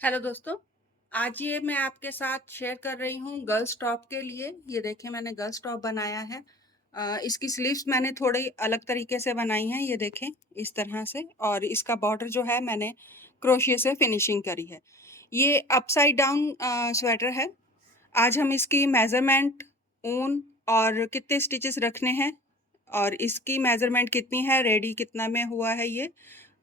Hello दोस्तों, आज ये मैं आपके साथ शेयर कर रही हूँ गर्ल्स टॉप के लिए। ये देखिए मैंने गर्ल्स टॉप बनाया है। इसकी स्लीव्स मैंने थोड़ी अलग तरीके से बनाई हैं, ये देखें इस तरह से। और इसका बॉर्डर जो है मैंने क्रोशिया से फिनिशिंग करी है। ये अपसाइड डाउन स्वेटर है। आज हम इसकी मेज़रमेंट, ऊन और कितने स्टिचेस रखने हैं और इसकी मेज़रमेंट कितनी है, रेडी कितना में हुआ है ये,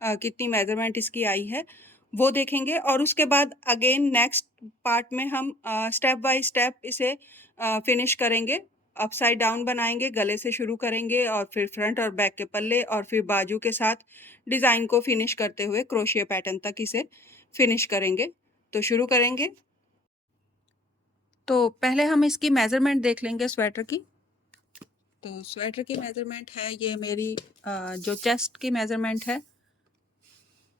कितनी मेज़रमेंट इसकी आई है, वो देखेंगे। और उसके बाद अगेन नेक्स्ट पार्ट में हम स्टेप बाय स्टेप इसे फिनिश करेंगे। अपसाइड डाउन बनाएँगे, गले से शुरू करेंगे और फिर फ्रंट और बैक के पल्ले और फिर बाजू के साथ डिज़ाइन को फिनिश करते हुए क्रोशिया पैटर्न तक इसे फिनिश करेंगे। तो शुरू करेंगे। तो पहले हम इसकी मेज़रमेंट देख लेंगे स्वेटर की। तो स्वेटर की मेज़रमेंट है ये मेरी, जो चेस्ट की मेज़रमेंट है।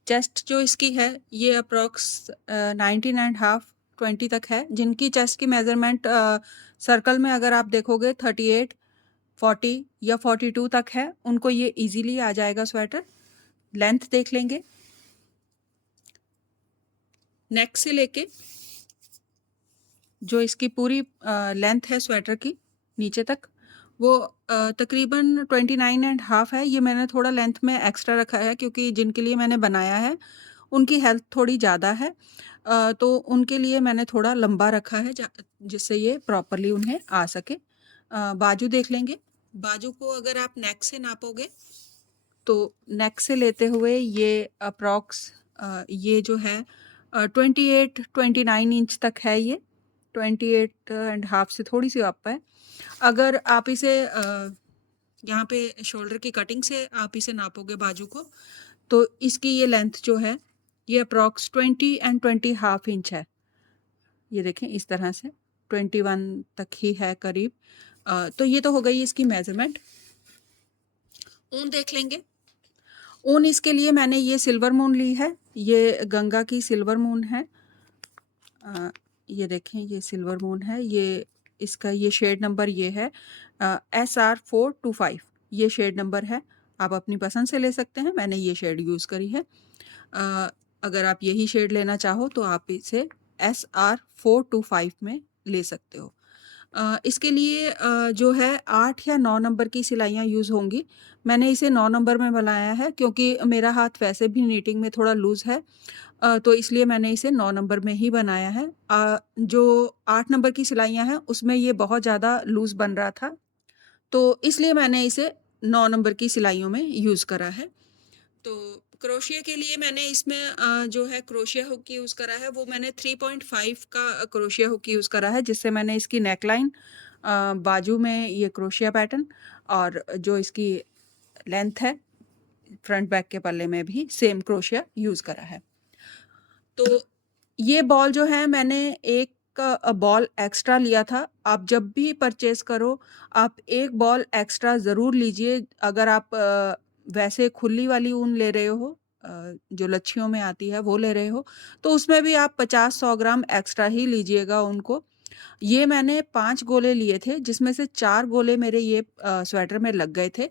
चेस्ट जो इसकी है ये अप्रॉक्स 19 एंड हाफ 20 तक है। जिनकी चेस्ट की मेज़रमेंट सर्कल में अगर आप देखोगे 38, 40 या 42 तक है, उनको ये इजीली आ जाएगा स्वेटर। लेंथ देख लेंगे, नेक से लेके जो इसकी पूरी लेंथ है स्वेटर की नीचे तक, वो तकरीबन 29 एंड हाफ है। ये मैंने थोड़ा लेंथ में एक्स्ट्रा रखा है क्योंकि जिनके लिए मैंने बनाया है उनकी हेल्थ थोड़ी ज़्यादा है, तो उनके लिए मैंने थोड़ा लंबा रखा है जिससे ये प्रॉपरली उन्हें आ सके। बाजू देख लेंगे। बाजू को अगर आप नेक से नापोगे तो नेक से लेते हुए ये अप्रॉक्स ये जो है 28-29 इंच तक है ये। 28 एंड हाफ से थोड़ी सी अप है। अगर आप इसे यहाँ पे शोल्डर की कटिंग से आप इसे नापोगे बाजू को, तो इसकी ये लेंथ जो है ये अप्रॉक्स 20 एंड 20 हाफ इंच है। ये देखें इस तरह से 21 तक ही है करीब। तो ये तो हो गई इसकी मेजरमेंट। ऊन देख लेंगे। ऊन इसके लिए मैंने ये सिल्वर मून ली है। ये गंगा की सिल्वर मून है। ये देखें ये सिल्वर मून है। ये इसका ये शेड नंबर ये है SR425। ये शेड नंबर है। आप अपनी पसंद से ले सकते हैं, मैंने ये शेड यूज़ करी है। अगर आप यही शेड लेना चाहो तो आप इसे SR425 में ले सकते हो। इसके लिए जो है 8 या 9 नंबर की सिलाइयाँ यूज़ होंगी। मैंने इसे 9 नंबर में बनाया है क्योंकि मेरा हाथ वैसे भी नीटिंग में थोड़ा लूज़ है, तो इसलिए मैंने इसे 9 नंबर में ही बनाया है। जो 8 नंबर की सिलाइयाँ हैं उसमें ये बहुत ज़्यादा लूज़ बन रहा था, तो इसलिए मैंने इसे 9 नंबर की सिलाइयों में यूज़ करा है। तो क्रोशिया के लिए मैंने इसमें जो है क्रोशिया हुक यूज़ करा है, वो मैंने 3.5 का क्रोशिया हुक यूज़ करा है, जिससे मैंने इसकी नेकलाइन, बाजू में ये क्रोशिया पैटर्न और जो इसकी लेंथ है फ्रंट बैक के पल्ले में भी सेम क्रोशिया यूज़ करा है। तो ये बॉल जो है मैंने एक बॉल एक्स्ट्रा लिया था। आप जब भी परचेज करो आप एक बॉल एक्स्ट्रा ज़रूर लीजिए। अगर आप वैसे खुली वाली ऊन ले रहे हो, जो लच्छियों में आती है वो ले रहे हो, तो उसमें भी आप 50-100 ग्राम एक्स्ट्रा ही लीजिएगा उनको। ये मैंने 5 गोले लिए थे, जिसमें से 4 गोले मेरे ये स्वेटर में लग गए थे।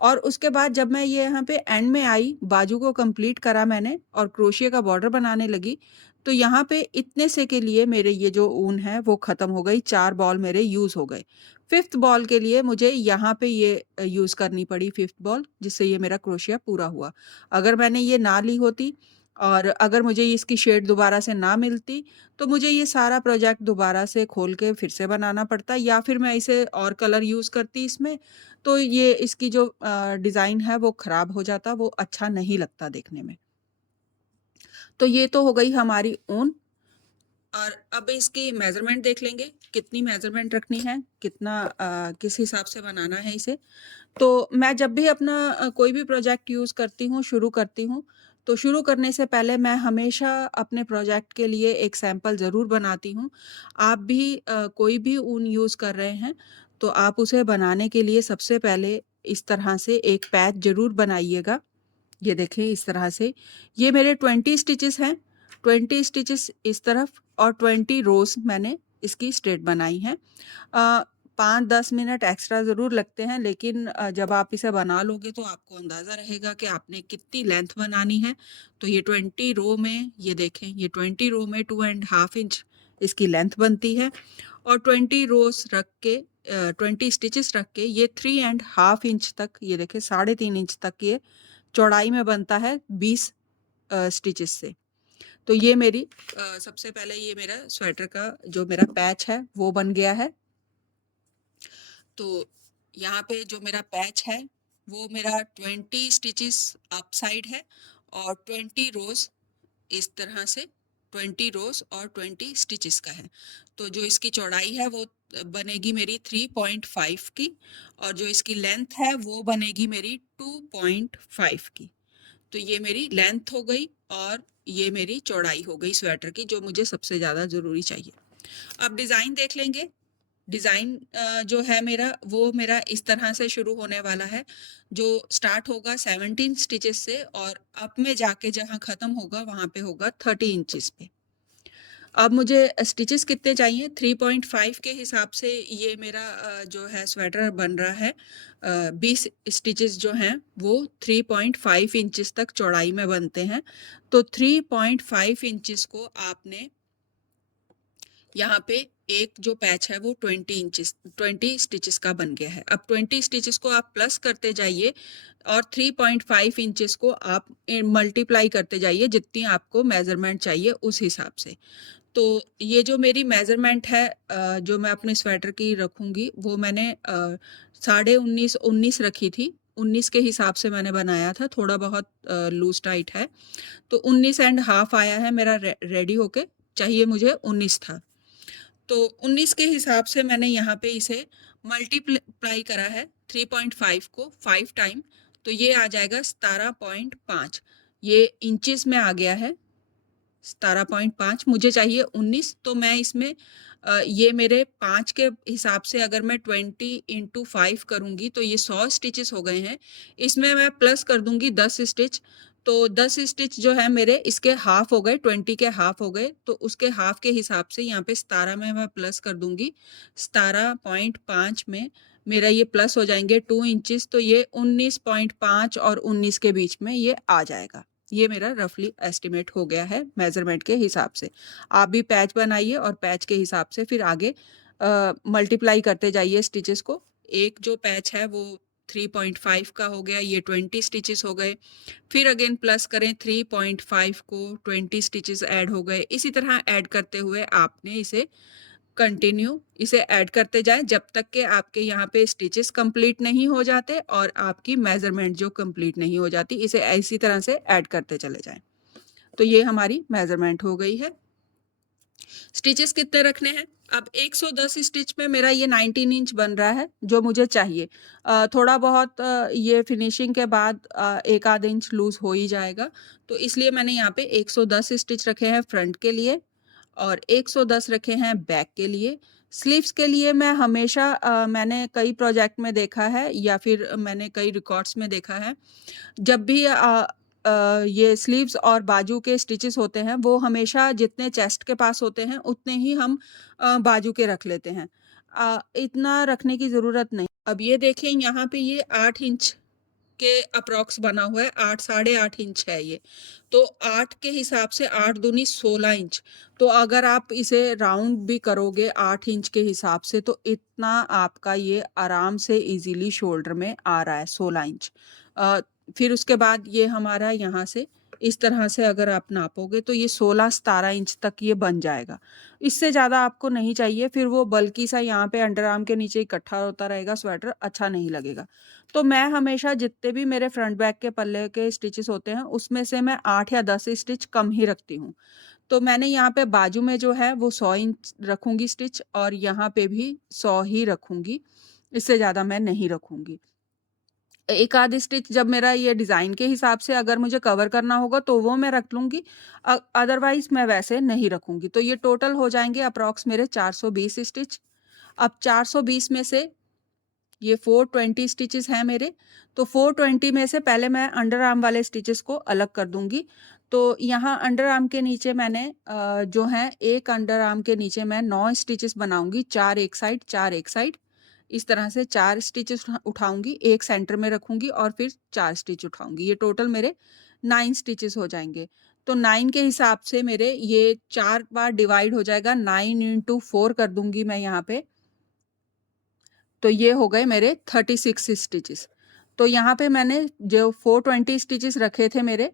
और उसके बाद जब मैं ये यहाँ पे एंड में आई, बाजू को कंप्लीट करा मैंने और क्रोशिया का बॉर्डर बनाने लगी, तो यहाँ पे इतने से के लिए मेरे ये जो ऊन है वो ख़त्म हो गई। 4 बॉल मेरे यूज़ हो गए। 5th बॉल के लिए मुझे यहाँ पे ये यूज़ करनी पड़ी 5th बॉल, जिससे ये मेरा क्रोशिया पूरा हुआ। अगर मैंने ये ना ली होती और अगर मुझे इसकी शेड दोबारा से ना मिलती, तो मुझे ये सारा प्रोजेक्ट दोबारा से खोल के फिर से बनाना पड़ता, या फिर मैं इसे और कलर यूज़ करती इसमें, तो ये इसकी जो डिज़ाइन है वो ख़राब हो जाता, वो अच्छा नहीं लगता देखने में। तो ये तो हो गई हमारी ऊन। और अब इसकी मेज़रमेंट देख लेंगे, कितनी मेज़रमेंट रखनी है, कितना किस हिसाब से बनाना है इसे। तो मैं जब भी अपना कोई भी प्रोजेक्ट यूज़ करती हूँ, शुरू करती हूँ, तो शुरू करने से पहले मैं हमेशा अपने प्रोजेक्ट के लिए एक सैंपल ज़रूर बनाती हूँ। आप भी कोई भी ऊन यूज़ कर रहे हैं, तो आप उसे बनाने के लिए सबसे पहले इस तरह से एक पैच ज़रूर बनाइएगा। ये देखें इस तरह से। ये मेरे 20 स्टिचेस हैं। 20 स्टिचेस इस तरफ और 20 रोज़ मैंने इसकी स्ट्रेट बनाई हैं। 5-10 मिनट एक्स्ट्रा ज़रूर लगते हैं, लेकिन जब आप इसे बना लोगे तो आपको अंदाज़ा रहेगा कि आपने कितनी लेंथ बनानी है। तो ये 20 रो में, ये देखें, ये 20 रो में 2.5 इंच इसकी लेंथ बनती है और 20 रोज़ रख के 20 स्टिचेस रख के ये 3.5 इंच तक, ये देखें 3.5 इंच तक ये चौड़ाई में बनता है 20 स्टिचेस से। तो ये मेरी सबसे पहले ये मेरा स्वेटर का जो मेरा पैच है वो बन गया है। तो यहाँ पे जो मेरा पैच है वो मेरा 20 स्टिचेस अप साइड है और 20 रोज इस तरह से 20 रोज और 20 स्टिचेस का है। तो जो इसकी चौड़ाई है वो बनेगी मेरी 3.5 की और जो इसकी लेंथ है वो बनेगी मेरी 2.5 की। तो ये मेरी लेंथ हो गई और ये मेरी चौड़ाई हो गई स्वेटर की, जो मुझे सबसे ज़्यादा ज़रूरी चाहिए। अब डिज़ाइन देख लेंगे। डिज़ाइन जो है मेरा वो मेरा इस तरह से शुरू होने वाला है, जो स्टार्ट होगा 17 स्टिचेस से और अब में जाके जहाँ ख़त्म होगा वहाँ पे होगा 30 इंचेस पे। अब मुझे स्टिचेस कितने चाहिए? 3.5 के हिसाब से ये मेरा जो है स्वेटर बन रहा है। 20 स्टिचेस जो हैं वो 3.5 इंचेस तक चौड़ाई में बनते हैं। तो 3.5 इंचेस को आपने यहाँ पे एक जो पैच है वो 20 स्टिचेस का बन गया है। अब 20 स्टिचेस को आप प्लस करते जाइए और 3.5 इंचेस को आप मल्टीप्लाई करते जाइए जितनी आपको मेजरमेंट चाहिए उस हिसाब से। तो ये जो मेरी मेजरमेंट है जो मैं अपने स्वेटर की रखूंगी वो मैंने 19.5 रखी थी। 19 के हिसाब से मैंने बनाया था, थोड़ा बहुत लूज टाइट है। तो 19.5 आया है मेरा रेडी होके, चाहिए मुझे 19 था। तो 19 के हिसाब से मैंने यहाँ पे इसे मल्टीप्लाई करा है 3.5 को 5 टाइम, तो ये आ जाएगा 17.5। ये इंचेस में आ गया है 17.5। मुझे चाहिए 19, तो मैं इसमें ये मेरे 5 के हिसाब से अगर मैं 20 × 5 करूँगी तो ये 100 स्टिचेस हो गए हैं। इसमें मैं प्लस कर दूंगी 10 स्टिच, तो 10 स्टिच जो है मेरे इसके हाफ हो गए, 20 के हाफ हो गए, तो उसके हाफ के हिसाब से यहाँ पे 17 में मैं प्लस कर दूंगी। 17.5 में मेरा ये प्लस हो जाएंगे 2 इंचेस, तो ये 19.5 और 19 के बीच में ये आ जाएगा। ये मेरा रफली एस्टिमेट हो गया है मेजरमेंट के हिसाब से। आप भी पैच बनाइए और पैच के हिसाब से फिर आगे मल्टीप्लाई करते जाइए स्टिचेस को। एक जो पैच है वो 3.5 का हो गया, ये 20 स्टिचेस हो गए। फिर अगेन प्लस करें 3.5 को, 20 स्टिचेस ऐड हो गए। इसी तरह ऐड करते हुए आपने इसे कंटिन्यू इसे ऐड करते जाएं जब तक कि आपके यहाँ पे स्टिचेस कंप्लीट नहीं हो जाते और आपकी मेजरमेंट जो कंप्लीट नहीं हो जाती। इसे ऐसी तरह से ऐड करते चले जाएं। तो ये हमारी मेजरमेंट हो गई है। स्टिचेस कितने रखने हैं? अब 110 स्टिच में मेरा ये 19 इंच बन रहा है जो मुझे चाहिए। थोड़ा बहुत ये फिनिशिंग के बाद 1 आध इंच लूज हो ही जाएगा, तो इसलिए मैंने यहाँ पे 110 स्टिच रखे हैं फ्रंट के लिए और 110 रखे हैं बैक के लिए। स्लीव्स के लिए मैं हमेशा मैंने कई प्रोजेक्ट में देखा है या फिर मैंने कई रिकॉर्ड्स में देखा है, जब भी ये स्लीव्स और बाजू के स्टिचेस होते हैं वो हमेशा जितने चेस्ट के पास होते हैं उतने ही हम बाजू के रख लेते हैं। इतना रखने की ज़रूरत नहीं। अब ये देखें यहाँ पे ये 8 इंच के अप्रॉक्स बना हुआ है, 8 8.5 इंच है ये। तो 8 के हिसाब से 8 दूनी 16 इंच। तो अगर आप इसे राउंड भी करोगे 8 इंच के हिसाब से तो इतना आपका ये आराम से इजीली शोल्डर में आ रहा है 16 इंच। फिर उसके बाद ये हमारा यहाँ से इस तरह से अगर आप नापोगे तो ये 16-17 इंच तक ये बन जाएगा। इससे ज़्यादा आपको नहीं चाहिए, फिर वो बल्कि सा यहाँ पे अंडर आर्म के नीचे इकट्ठा होता रहेगा स्वेटर, अच्छा नहीं लगेगा। तो मैं हमेशा जितने भी मेरे फ्रंट बैक के पल्ले के स्टिचेस होते हैं उसमें से मैं 8 या 10 स्टिच कम ही रखती हूँ। तो मैंने यहाँ पे बाजू में जो है वो 100 इंच रखूंगी स्टिच और यहाँ पे भी 100 ही रखूंगी, इससे ज़्यादा मैं नहीं रखूंगी। एक आध स्टिच जब मेरा ये डिज़ाइन के हिसाब से अगर मुझे कवर करना होगा तो वो मैं रख लूँगी, अदरवाइज़ मैं वैसे नहीं रखूँगी। तो ये टोटल हो जाएंगे अप्रॉक्स मेरे 420 स्टिच। अब 420 में से ये 420 स्टिचेस हैं मेरे, तो 420 में से पहले मैं अंडर आर्म वाले स्टिचेस को अलग कर दूंगी। तो यहाँ अंडर आर्म के नीचे मैंने जो है एक अंडर आर्म के नीचे मैं 9 स्टिचेस बनाऊंगी, 4 एक साइड 4 एक साइड। इस तरह से 4 स्टिचेस उठाऊँगी, एक सेंटर में रखूँगी और फिर 4 स्टिच उठाऊँगी। ये टोटल मेरे 9 स्टिचेस हो जाएँगे। तो 9 के हिसाब से मेरे ये 4 बार डिवाइड हो जाएगा, 9 इंटू 4 कर दूँगी मैं यहाँ पे। तो ये हो गए मेरे 36 स्टिचेस। तो यहाँ पे मैंने जो 420 स्टिचेस रखे थे मेरे,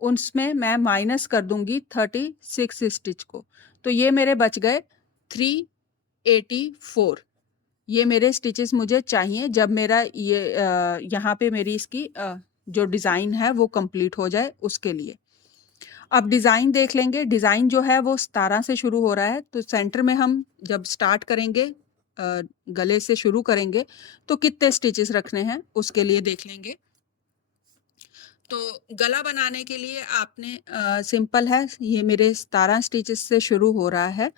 उसमें मैं माइनस कर दूँगी 36 स्टिच को। तो ये मेरे बच गए 384। ये मेरे स्टिचेस मुझे चाहिए जब मेरा ये यहाँ पे मेरी इसकी जो डिज़ाइन है वो कंप्लीट हो जाए उसके लिए। अब डिज़ाइन देख लेंगे। डिज़ाइन जो है वो 17 से शुरू हो रहा है, तो सेंटर में हम जब स्टार्ट करेंगे गले से शुरू करेंगे तो कितने स्टिचेस रखने हैं उसके लिए देख लेंगे। तो गला बनाने के लिए आपने सिंपल है, ये मेरे 17 स्टिचेस से शुरू हो रहा है,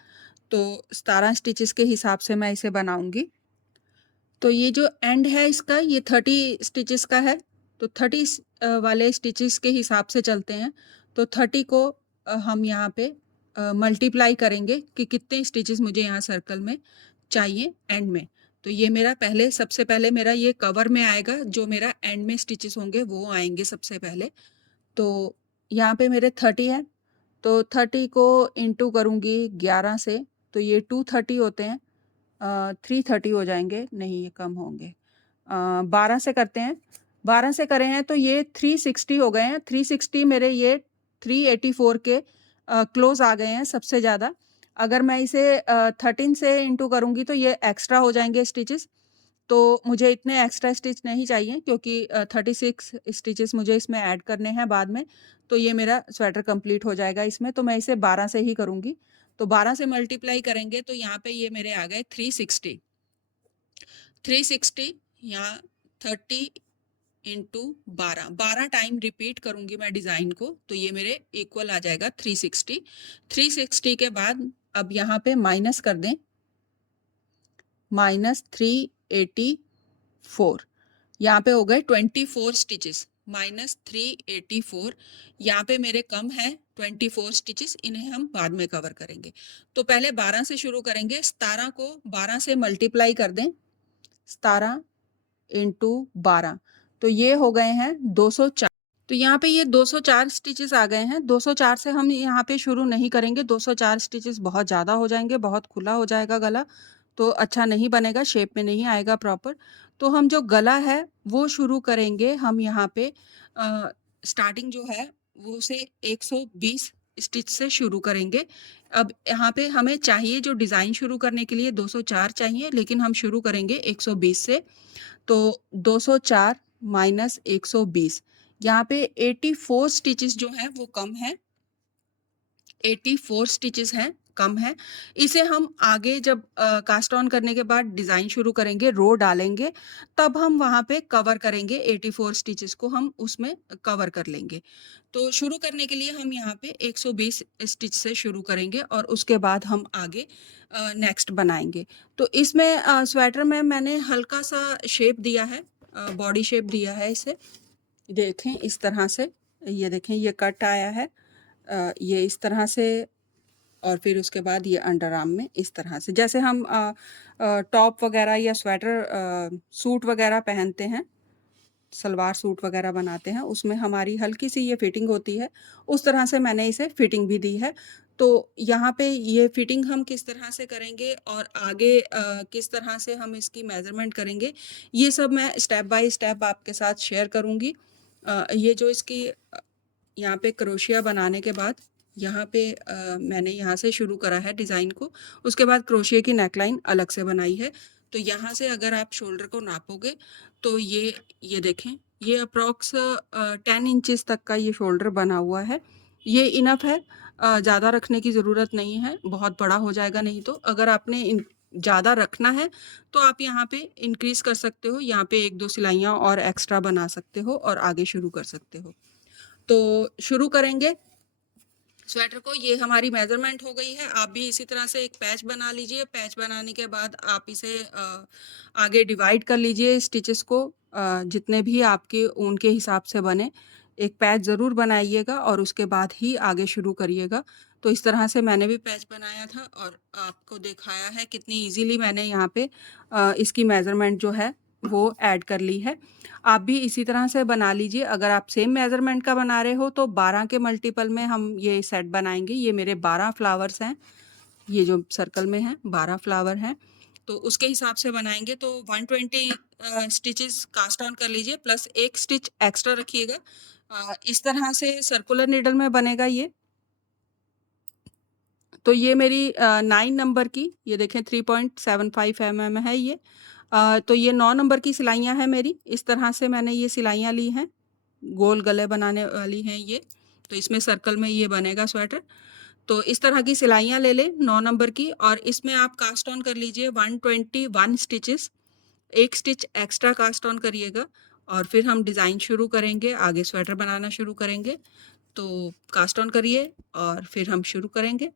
तो 17 स्टिचेस के हिसाब से मैं इसे बनाऊंगी। तो ये जो एंड है इसका, ये 30 स्टिचेस का है, तो 30 वाले स्टिचेस के हिसाब से चलते हैं। तो 30 को हम यहाँ पे मल्टीप्लाई करेंगे कि कितने स्टिचेस मुझे यहाँ सर्कल में चाहिए एंड में। तो ये मेरा सबसे पहले मेरा ये कवर में आएगा, जो मेरा एंड में स्टिचेस होंगे वो आएंगे सबसे पहले। तो यहाँ पे मेरे 30 है, तो 30 को इंटू करूँगी 11 से, तो ये 230 होते हैं। 330 हो जाएंगे, नहीं ये कम होंगे। 12 से करते हैं, 12 से करे हैं तो ये 360 हो गए हैं। 360 मेरे ये 384 के क्लोज आ गए हैं सबसे ज़्यादा। अगर मैं इसे 13 से इंटू करूँगी तो ये एक्स्ट्रा हो जाएंगे स्टिचेस, तो मुझे इतने एक्स्ट्रा स्टिच नहीं चाहिए क्योंकि 36 स्टिचेस मुझे इसमें ऐड करने हैं बाद में। तो ये मेरा स्वेटर कंप्लीट हो जाएगा इसमें, तो मैं इसे 12 से ही करूँगी। तो 12 से मल्टीप्लाई करेंगे तो यहाँ पे ये मेरे आ गए 360। 360 यहाँ 30 इंटू 12 टाइम रिपीट करूँगी मैं डिज़ाइन को, तो ये मेरे इक्वल आ जाएगा 360। 360 के बाद अब यहाँ पे माइनस कर दें, -384। यहाँ पे हो गए 24 स्टिचेस, -384। यहाँ पे मेरे कम है 24 स्टिचेस, इन्हें हम बाद में कवर करेंगे। तो पहले 12 से शुरू करेंगे। 17 को 12 से मल्टीप्लाई कर दें, 17 इंटू 12, तो ये हो गए हैं 204। तो यहाँ पे ये 204 स्टिचेस आ गए हैं। 204 से हम यहाँ पे शुरू नहीं करेंगे, 204 स्टिचेस बहुत ज़्यादा हो जाएंगे, बहुत खुला हो जाएगा गला, तो अच्छा नहीं बनेगा, शेप में नहीं आएगा प्रॉपर। तो हम जो गला है वो शुरू करेंगे हम यहाँ पे स्टार्टिंग जो है वो से 120 स्टिच से शुरू करेंगे। अब यहाँ पे हमें चाहिए जो डिज़ाइन शुरू करने के लिए 204 चाहिए, लेकिन हम शुरू करेंगे 120 से। तो 204 माइनस 120, यहाँ पे 84 स्टिचेस जो है वो कम है, 84 स्टिचेस हैं, कम है। इसे हम आगे जब कास्ट ऑन करने के बाद डिज़ाइन शुरू करेंगे, रो डालेंगे, तब हम वहाँ पे कवर करेंगे, 84 स्टिचेस को हम उसमें कवर कर लेंगे। तो शुरू करने के लिए हम यहाँ पे 120 स्टिच से शुरू करेंगे और उसके बाद हम आगे नेक्स्ट बनाएंगे। तो इसमें स्वेटर में मैंने हल्का सा शेप दिया है, बॉडी शेप दिया है इसे, देखें इस तरह से, ये देखें ये कट आया है, ये इस तरह से, और फिर उसके बाद ये अंडर आर्म में इस तरह से, जैसे हम टॉप वगैरह या स्वेटर सूट वगैरह पहनते हैं, सलवार सूट वगैरह बनाते हैं, उसमें हमारी हल्की सी ये फिटिंग होती है, उस तरह से मैंने इसे फिटिंग भी दी है। तो यहाँ पे ये फिटिंग हम किस तरह से करेंगे और आगे किस तरह से हम इसकी मेजरमेंट करेंगे, ये सब मैं स्टेप बाय स्टेप आपके साथ शेयर करूँगी। ये जो इसकी यहाँ पे क्रोशिया बनाने के बाद यहाँ पे मैंने यहाँ से शुरू करा है डिज़ाइन को, उसके बाद क्रोशिया की नेकलाइन अलग से बनाई है। तो यहाँ से अगर आप शोल्डर को नापोगे तो ये देखें, ये अप्रॉक्स 10 इंचेस तक का ये शोल्डर बना हुआ है। ये इनफ है, ज़्यादा रखने की ज़रूरत नहीं है, बहुत बड़ा हो जाएगा नहीं तो। अगर आपने ज़्यादा रखना है तो आप यहाँ पे इंक्रीज़ कर सकते हो, यहाँ पे 1-2 सिलाइयाँ और एक्स्ट्रा बना सकते हो और आगे शुरू कर सकते हो। तो शुरू करेंगे स्वेटर को। ये हमारी मेजरमेंट हो गई है। आप भी इसी तरह से एक पैच बना लीजिए। पैच बनाने के बाद आप इसे आगे डिवाइड कर लीजिए स्टिचेस को, जितने भी आपके ऊन के हिसाब से बने। एक पैच ज़रूर बनाइएगा और उसके बाद ही आगे शुरू करिएगा। तो इस तरह से मैंने भी पैच बनाया था और आपको दिखाया है कितनी ईज़िली मैंने यहाँ पे इसकी मेज़रमेंट जो है वो ऐड कर ली है। आप भी इसी तरह से बना लीजिए। अगर आप सेम मेज़रमेंट का बना रहे हो तो 12 के मल्टीपल में हम ये सेट बनाएँगे। ये मेरे 12 फ्लावर्स हैं, ये जो सर्कल में हैं 12 फ्लावर हैं, तो उसके हिसाब से बनाएँगे। तो 120 स्टिचेस कास्ट ऑन कर लीजिए प्लस 1 स्टिच एक्स्ट्रा रखिएगा। इस तरह से सर्कुलर नीडल में बनेगा ये। तो ये मेरी 9 नंबर की, ये देखें 3.75 है ये। तो ये 9 नंबर की सिलाइयाँ हैं मेरी। इस तरह से मैंने ये सिलाइयाँ ली हैं, गोल गले बनाने वाली हैं ये। तो इसमें सर्कल में ये बनेगा स्वेटर। तो इस तरह की सिलाइयाँ ले लें 9 नंबर की और इसमें आप कास्ट ऑन कर लीजिए 121 stitches. 1 stitch extra cast on करिएगा और फिर हम डिज़ाइन शुरू करेंगे, आगे स्वेटर बनाना शुरू करेंगे। तो कास्ट ऑन करिए और फिर हम शुरू करेंगे।